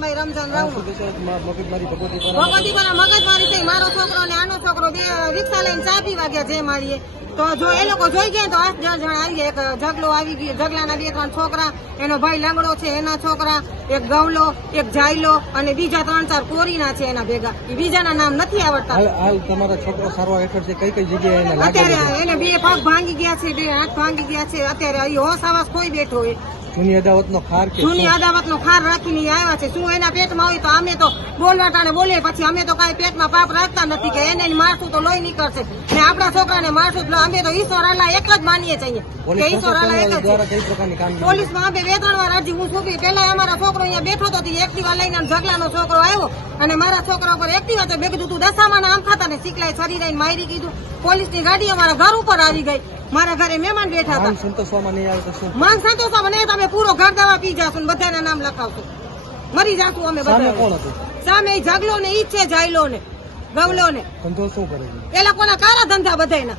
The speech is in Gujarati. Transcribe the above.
રત્નાભાઈ રમજાન રાવ મગજમારી મગજમારી થઈ મારો છોકરો ને આનો છોકરો રિક્ષા લઈને ચા પીવા ગયા જે માળીએ તો જો એ લોકો જોઈ ગયા તો 8 જણ આવી ગયા. એક ઝગલો આવી ગયો, ઝગલાના 2-3 છોકરા, એનો ભાઈ લંગડો છે એના છોકરા, એક ગવલો, એક જાયલો અને બીજા 3-4 કોરીના છે એના ભેગા. એ બીજાના નામ નથી આવડતા. હાલ તમારો છોકરો સારવાર હેઠળ છે, કઈ જગ્યાએ એને અત્યારે એને 2 પગ ભાંગી ગયા છે, 2 હાથ ભાંગી ગયા છે. અત્યારે અહીં હોશ આવાસ કોઈ બેઠો હોય. જૂની અદાવતનો ખાર કે જૂની અદાવતનો ખાર રાખીને આવ્યા છે. શું એના પેટમાં હોય તો અમે તો બોલવાટાને બોલીએ, પછી અમે તો કઈ પેટમાં પાપ રાખતા નથી કે એને મારશું તો લોહી નીકળશે ને આપણા છોકરાને મારશું તો અમે તો ઈશ્વર અલ્લાહ એક જ માનીએ છીએ કે ઈશ્વર અલ્લાહ એક જ છે. પોલીસમાં અમે 2-3 વાર અરજી હું સોંપી. પેલા અમારો છોકરો અહીંયા બેઠો હતો, એક્ટિવા લઈને ઝગલાનો છોકરો આવ્યો અને મારા છોકરા ઉપર એક્ટિવા છે. મેં કીધું તું દશામાં આમ ખાતા ને શીખલાય છરી રહીને મારી કીધું. પોલીસની ગાડી અમારા ઘર ઉપર આવી ગઈ. મારા ઘરે મહેમાન બેઠા હતા. સંતોષવામાં નહીં આવે તો શું? માન સંતોષવામાં નહીં, તમે પૂરો ઘર દવા પી જાશો ને બધાના નામ લખાવશો, મરી જાશું અમે બધા. કોણ હતું સામે ઝગલો ને ઈ જ છે, જાયલો ને ગવલો ને ધંધો શું કરે છે? એ લોકોના કારા ધંધા બધાયના.